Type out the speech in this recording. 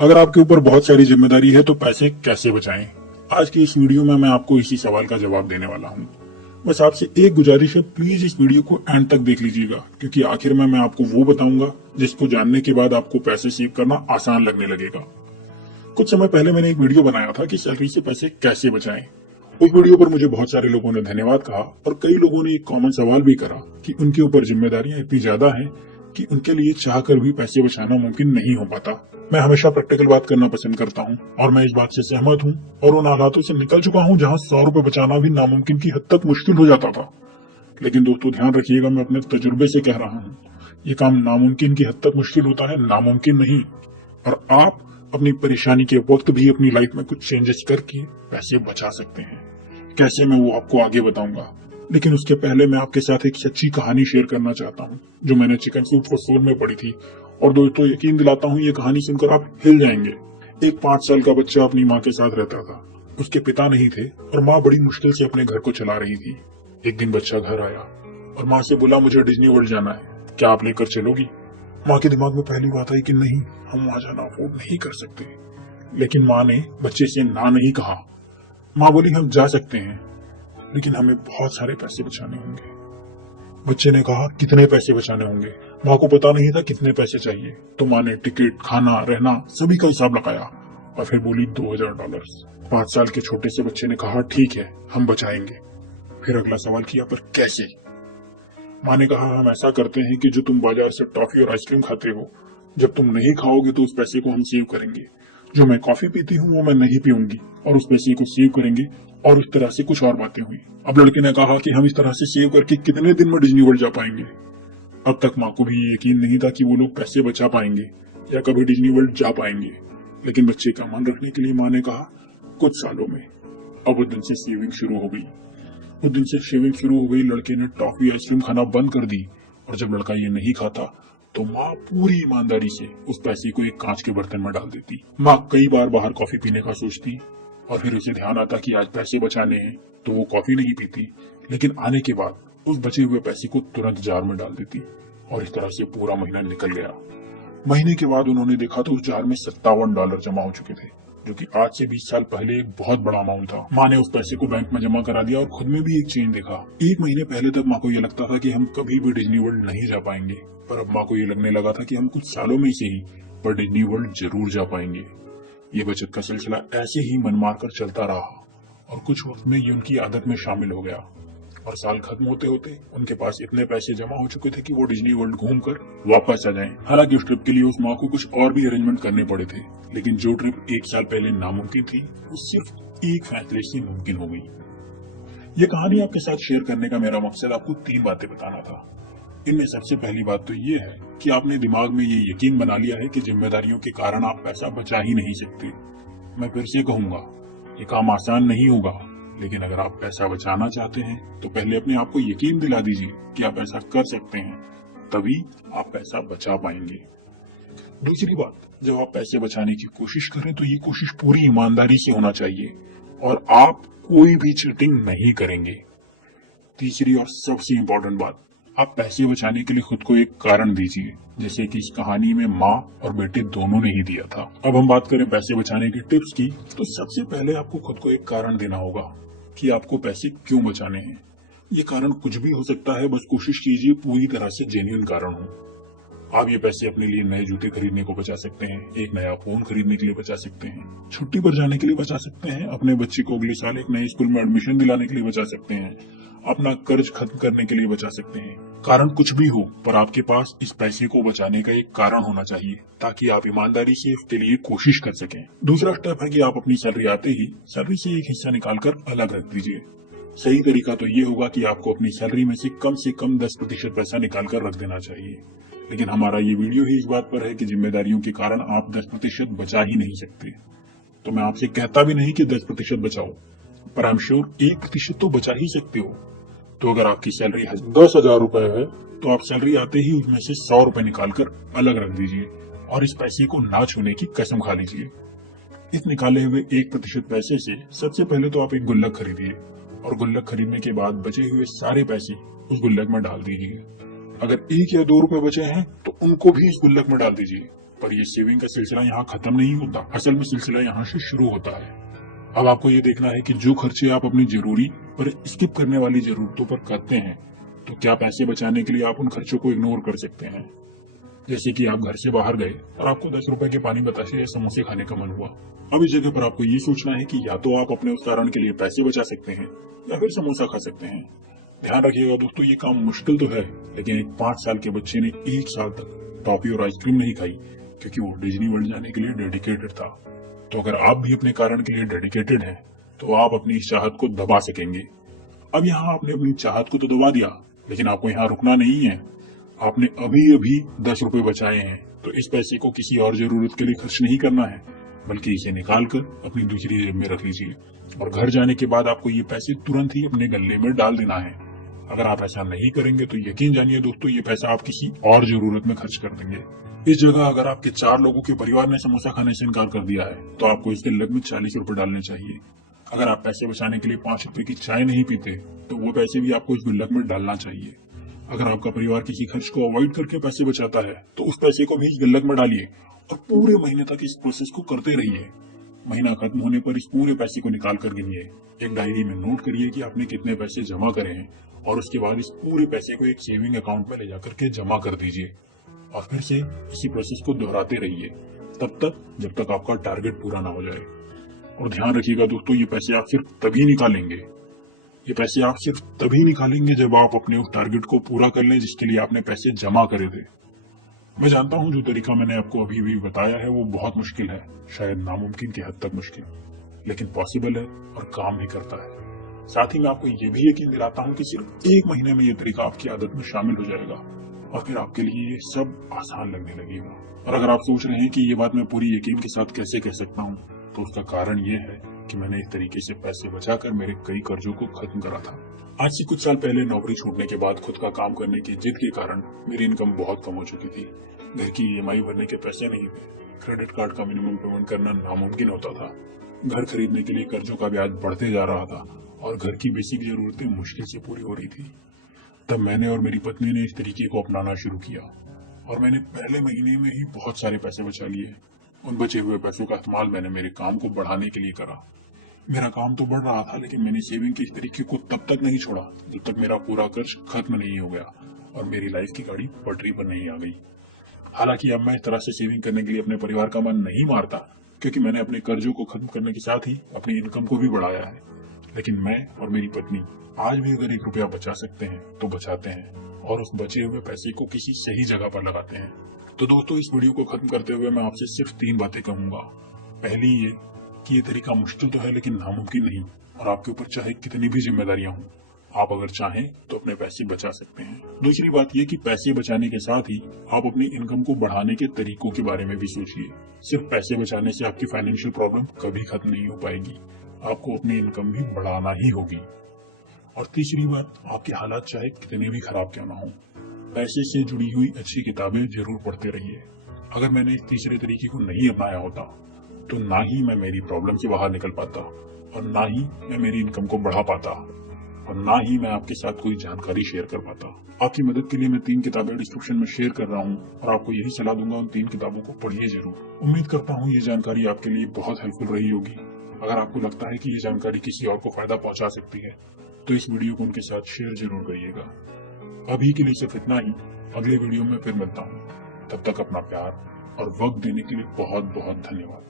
अगर आपके ऊपर बहुत सारी जिम्मेदारी है तो पैसे कैसे बचाएं? आज की इस वीडियो में मैं आपको इसी सवाल का जवाब देने वाला हूं। बस आपसे एक गुजारिश है, प्लीज इस वीडियो को एंड तक देख लीजिएगा, क्योंकि आखिर में मैं आपको वो बताऊंगा जिसको जानने के बाद आपको पैसे सेव करना आसान लगने लगेगा। कुछ समय पहले मैंने एक वीडियो बनाया था कि सैलरी से पैसे कैसे बचाएं। उस वीडियो पर मुझे बहुत सारे लोगों ने धन्यवाद कहा और कई लोगों ने एक कॉमन सवाल भी करा कि उनके ऊपर जिम्मेदारियां इतनी ज्यादा हैं कि उनके लिए चाहकर भी पैसे बचाना मुमकिन नहीं हो पाता। मैं हमेशा प्रैक्टिकल बात करना पसंद करता हूं और मैं इस बात से सहमत हूं और उन हालातों से निकल चुका हूं जहां 100 रुपए बचाना भी नामुमकिन की हद तक मुश्किल हो जाता था। लेकिन दोस्तों ध्यान रखिएगा, मैं अपने तजुर्बे से कह रहा हूं, ये काम नामुमकिन की हद तक मुश्किल होता है, नामुमकिन नहीं। और आप अपनी परेशानी के वक्त भी अपनी लाइफ में कुछ चेंजेस करके पैसे बचा सकते हैं। कैसे, मैं वो आपको आगे बताऊंगा, लेकिन उसके पहले मैं आपके साथ एक सच्ची कहानी शेयर करना चाहता हूँ जो मैंने चिकन सूप फॉर सोल में पढ़ी थी। और दोस्तों यकीन दिलाता हूँ, ये कहानी सुनकर आप हिल जाएंगे। एक 5 साल का बच्चा अपनी माँ के साथ रहता था। उसके पिता नहीं थे और माँ बड़ी मुश्किल से अपने घर को चला रही थी। एक दिन बच्चा घर आया और माँ से बोला, मुझे डिज्नी वर्ल्ड जाना है, क्या आप लेकर चलोगी? माँ के दिमाग में पहली बात आई कि नहीं, हम वहां जाना अफोर्ड नहीं कर सकते। लेकिन माँ ने बच्चे से ना नहीं कहा। माँ बोली, हम जा सकते हैं, लेकिन हमें बहुत सारे पैसे बचाने होंगे। बच्चे ने कहा, कितने पैसे बचाने होंगे? माँ को पता नहीं था कितने पैसे चाहिए, तो माँ ने टिकट, खाना, रहना सभी का हिसाब लगाया और फिर बोली $2000। 5 साल के छोटे से बच्चे ने कहा, ठीक है, हम बचाएंगे। फिर अगला सवाल किया, पर कैसे? माँ ने कहा, हम ऐसा करते हैं कि जो तुम बाजार से टॉफी और आइसक्रीम खाते हो, जब तुम नहीं खाओगे तो उस पैसे को हम सेव करेंगे। जो मैं कॉफी पीती हूँ वो मैं नहीं पीऊंगी और उस पैसे को सेव करेंगे। और उस तरह से कुछ और बातें हुई। अब लड़के ने कहा कि हम इस तरह से सेव करके कितने दिन में डिज्नी वर्ल्ड जा पाएंगे? अब तक माँ को भी यकीन नहीं था कि वो लोग पैसे बचा पाएंगे या कभी डिज्नी वर्ल्ड जा पाएंगे। लेकिन बच्चे का मन रखने के लिए माँ ने कहा, कुछ सालों में। अब उस दिन से सेविंग शुरू हो गई। उस दिन से शेविंग शुरू हो गई। लड़के ने टॉफी आइसक्रीम खाना बंद कर दी और जब लड़का ये नहीं खाता तो माँ पूरी ईमानदारी से उस पैसे को एक कांच के बर्तन में डाल देती। माँ कई बार बाहर कॉफी पीने का सोचती और फिर उसे ध्यान आता कि आज पैसे बचाने हैं, तो वो कॉफी नहीं पीती। लेकिन आने के बाद उस बचे हुए पैसे को तुरंत जार में डाल देती और इस तरह से पूरा महीना निकल गया। महीने के बाद उन्होंने देखा तो उस जार में $57 जमा हो चुके थे, जो कि आज से 20 साल पहले एक बहुत बड़ा अमाउंट था। माँ ने उस पैसे को बैंक में जमा करा दिया और खुद में भी एक चेंज देखा। 1 महीने पहले तक माँ को ये लगता था कि हम कभी भी डिज्नी वर्ल्ड नहीं जा पाएंगे, पर अब माँ को ये लगने लगा था कि हम कुछ सालों में से ही पर डिज्नी वर्ल्ड जरूर जा पाएंगे। ये बचत का सिलसिला ऐसे ही मन मार कर चलता रहा और कुछ वक्त में ये उनकी आदत में शामिल हो गया और साल खत्म होते होते उनके पास इतने पैसे जमा हो चुके थे कि वो डिज्नी वर्ल्ड घूमकर वापस आ जाएं। हालांकि उस ट्रिप के लिए उस माँ को कुछ और भी अरेंजमेंट करने पड़े थे, लेकिन जो ट्रिप 1 साल पहले नामुमकिन थी वो सिर्फ एक फैसले से मुमकिन हो गई। ये कहानी आपके साथ शेयर करने का मेरा मकसद आपको 3 बातें बताना था। इनमें सबसे पहली बात तो ये है कि आपने दिमाग में ये यकीन बना लिया है कि जिम्मेदारियों के कारण आप पैसा बचा ही नहीं सकते। मैं फिर से कहूंगा, ये काम आसान नहीं होगा, लेकिन अगर आप पैसा बचाना चाहते हैं तो पहले अपने आप को यकीन दिला दीजिए कि आप ऐसा कर सकते हैं, तभी आप पैसा बचा पाएंगे। दूसरी बात, जब आप पैसे बचाने की कोशिश करें तो ये कोशिश पूरी ईमानदारी से होना चाहिए और आप कोई भी चीटिंग नहीं करेंगे। तीसरी और सबसे इम्पोर्टेंट बात, आप पैसे बचाने के लिए खुद को एक कारण दीजिए, जैसे कि इस कहानी में माँ और बेटे दोनों ने ही दिया था। अब हम बात करें पैसे बचाने की टिप्स की, तो सबसे पहले आपको खुद को एक कारण देना होगा कि आपको पैसे क्यों बचाने हैं। ये कारण कुछ भी हो सकता है, बस कोशिश कीजिए पूरी तरह से जेन्युइन कारण हो। आप ये पैसे अपने लिए नए जूते खरीदने को बचा सकते हैं, एक नया फोन खरीदने के लिए बचा सकते हैं, छुट्टी पर जाने के लिए बचा सकते हैं, अपने बच्चे को अगले साल एक नए स्कूल में एडमिशन दिलाने के लिए बचा सकते हैं, अपना कर्ज खत्म करने के लिए बचा सकते हैं। कारण कुछ भी हो, पर आपके पास इस पैसे को बचाने का एक कारण होना चाहिए ताकि आप ईमानदारी से इसके लिए कोशिश कर सकें। दूसरा स्टेप है कि आप अपनी सैलरी आते ही सैलरी से एक हिस्सा निकालकर अलग रख दीजिए। सही तरीका तो ये होगा कि आपको अपनी सैलरी में से कम 10% पैसा निकालकर रख देना चाहिए। लेकिन हमारा ये वीडियो ही इस बात पर है कि जिम्मेदारियों के कारण आप 10% बचा ही नहीं सकते। तो मैं आपसे कहता भी नहीं कि 10% बचाओ, पर आई एम श्योर 1% तो बचा ही सकते हो। तो अगर आपकी सैलरी 10,000 रुपए है तो आप सैलरी आते ही उसमें से 100 रुपए निकालकर अलग रख दीजिए और इस पैसे को ना छूने की कसम खा लीजिए। इस निकाले हुए 1% पैसे से सबसे पहले तो आप एक गुल्लक खरीदिए और गुल्लक खरीदने के बाद बचे हुए सारे पैसे उस गुल्लक में डाल दीजिए। अगर 1 या 2 रुपए बचे हैं तो उनको भी इस गुल्लक में डाल दीजिए पर ये सेविंग का सिलसिला यहाँ खत्म नहीं होता। असल में सिलसिला यहाँ से शुरू होता है। अब आपको ये देखना है कि जो खर्चे आप अपनी जरूरी पर स्किप करने वाली जरूरतों पर करते हैं, तो क्या पैसे बचाने के लिए आप उन खर्चों को इग्नोर कर सकते हैं। जैसे कि आप घर से बाहर गए और आपको 10 रुपए के पानी बतासे या समोसे खाने का मन हुआ। अब इस जगह पर आपको ये सोचना है कि या तो आप अपने उस कारण के लिए पैसे बचा सकते हैं या फिर समोसा खा सकते हैं। ध्यान रखिएगा दोस्तों, ये काम मुश्किल तो है, लेकिन एक 5 साल के बच्चे ने 1 साल तक टॉफी और आइसक्रीम नहीं खाई क्योंकि वो डिज्नी वर्ल्ड जाने के लिए डेडिकेटेड था। तो अगर आप भी अपने कारण के लिए डेडिकेटेड हैं, तो आप अपनी इस चाहत को दबा सकेंगे। अब यहाँ आपने अपनी चाहत को तो दबा दिया, लेकिन आपको यहाँ रुकना नहीं है। आपने अभी अभी 10 रुपए बचाए हैं, तो इस पैसे को किसी और जरूरत के लिए खर्च नहीं करना है, बल्कि इसे निकाल कर अपनी दूसरी जेब में रख लीजिए और घर जाने के बाद आपको ये पैसे तुरंत ही अपने गल्ले में डाल देना है। अगर आप ऐसा नहीं करेंगे तो यकीन जानिए दोस्तों, ये पैसा आप किसी और जरूरत में खर्च कर देंगे। इस जगह अगर आपके 4 लोगों के परिवार ने समोसा खाने से इनकार कर दिया है, तो आपको इसके गुल्लक में 40 रुपए डालने चाहिए। अगर आप पैसे बचाने के लिए 5 रुपए की चाय नहीं पीते, तो वो पैसे भी आपको इस गुल्लक में डालना चाहिए। अगर आपका परिवार किसी खर्च को अवॉइड करके पैसे बचाता है, तो उस पैसे को भी इस गुल्लक में डालिए और पूरे महीने तक इस प्रोसेस को करते रहिए। महीना खत्म होने पर इस पूरे पैसे को निकाल कर गिनिए। एक डायरी में नोट करिए कि आपने कितने पैसे जमा करे हैं और उसके बाद इस पूरे पैसे को एक सेविंग अकाउंट में ले जाकर के जमा कर दीजिए और फिर से इसी प्रोसेस को दोहराते रहिए तब तक जब तक आपका टारगेट पूरा ना हो जाए। और ध्यान रखिएगा दोस्तों, ये पैसे आप सिर्फ तभी निकालेंगे जब आप अपने उस टारगेट को पूरा कर लें जिसके लिए आपने पैसे जमा करे थे। मैं जानता हूं जो तरीका मैंने आपको अभी भी बताया है वो बहुत मुश्किल है, शायद नामुमकिन की हद तक मुश्किल, लेकिन पॉसिबल है और काम भी करता है। साथ ही मैं आपको ये भी यकीन दिलाता हूं कि सिर्फ 1 महीने में ये तरीका आपकी आदत में शामिल हो जाएगा और फिर आपके लिए ये सब आसान लगने लगेगा। और अगर आप सोच रहे हैं कि ये बात मैं पूरी यकीन के साथ कैसे कह सकता हूँ, तो उसका कारण ये है कि मैंने इस तरीके से पैसे बचाकर मेरे कई कर्जों को खत्म करा था। आज से कुछ साल पहले नौकरी छूटने के बाद खुद का काम करने की जिद के कारण मेरी इनकम बहुत कम हो चुकी थी। घर की ईएमआई भरने के पैसे नहीं थे, क्रेडिट कार्ड का मिनिमम पेमेंट करना नामुमकिन होता था, घर खरीदने के लिए कर्जों का ब्याज बढ़ते जा रहा था और घर की बेसिक जरूरतें मुश्किल से पूरी हो रही थी। तब मैंने और मेरी पत्नी ने इस तरीके को अपनाना शुरू किया और मैंने पहले महीने में ही बहुत सारे पैसे बचा लिए। उन बचे हुए पैसों का इस्तेमाल मैंने मेरे काम को बढ़ाने के लिए करा। मेरा काम तो बढ़ रहा था, लेकिन मैंने सेविंग के इस तरीके को तब तक नहीं छोड़ा जब तक मेरा पूरा कर्ज खत्म नहीं हो गया और मेरी लाइफ की गाड़ी पटरी पर नहीं आ गई। हालांकि अब मैं इस तरह से सेविंग करने के लिए अपने परिवार का मन नहीं मारता, क्योंकि मैंने अपने कर्जों को खत्म करने के साथ ही अपनी इनकम को भी बढ़ाया है। लेकिन मैं और मेरी पत्नी आज भी अगर 1 रुपया बचा सकते हैं तो बचाते हैं और उस बचे हुए पैसे को किसी सही जगह पर लगाते हैं। तो दोस्तों, इस वीडियो को खत्म करते हुए मैं आपसे सिर्फ 3 बातें कहूंगा। पहली ये कि ये तरीका मुश्किल तो है लेकिन नामुमकिन नहीं, और आपके ऊपर चाहे कितनी भी जिम्मेदारियां हों, आप अगर चाहें तो अपने पैसे बचा सकते हैं। दूसरी बात यह कि पैसे बचाने के साथ ही आप अपनी इनकम को बढ़ाने के तरीकों के बारे में भी सोचिए। सिर्फ पैसे बचाने से आपकी फाइनेंशियल प्रॉब्लम कभी खत्म नहीं हो पाएगी, आपको अपनी इनकम भी बढ़ाना ही होगी। और तीसरी बात, आपके हालात चाहे कितने भी खराब क्यों ना हो, पैसे से जुड़ी हुई अच्छी किताबें जरूर पढ़ते रहिए। अगर मैंने इस तीसरे तरीके को नहीं अपनाया होता तो ना ही मैं मेरी प्रॉब्लम से बाहर निकल पाता और ना ही मैं मेरी इनकम को बढ़ा पाता और ना ही मैं आपके साथ कोई जानकारी शेयर कर पाता। आपकी मदद के लिए मैं 3 किताबें डिस्क्रिप्शन में शेयर कर रहा हूँ और आपको यही सलाह दूंगा, उन 3 किताबों को पढ़िए जरूर। उम्मीद करता हूँ ये जानकारी आपके लिए बहुत हेल्पफुल रही होगी। अगर आपको लगता है कि ये जानकारी किसी और को फायदा पहुंचा सकती है तो इस वीडियो को उनके साथ शेयर जरूर करिएगा। अभी के लिए सिर्फ इतना ही, अगले वीडियो में फिर मिलता हूँ। तब तक अपना प्यार और वक्त देने के लिए बहुत बहुत धन्यवाद।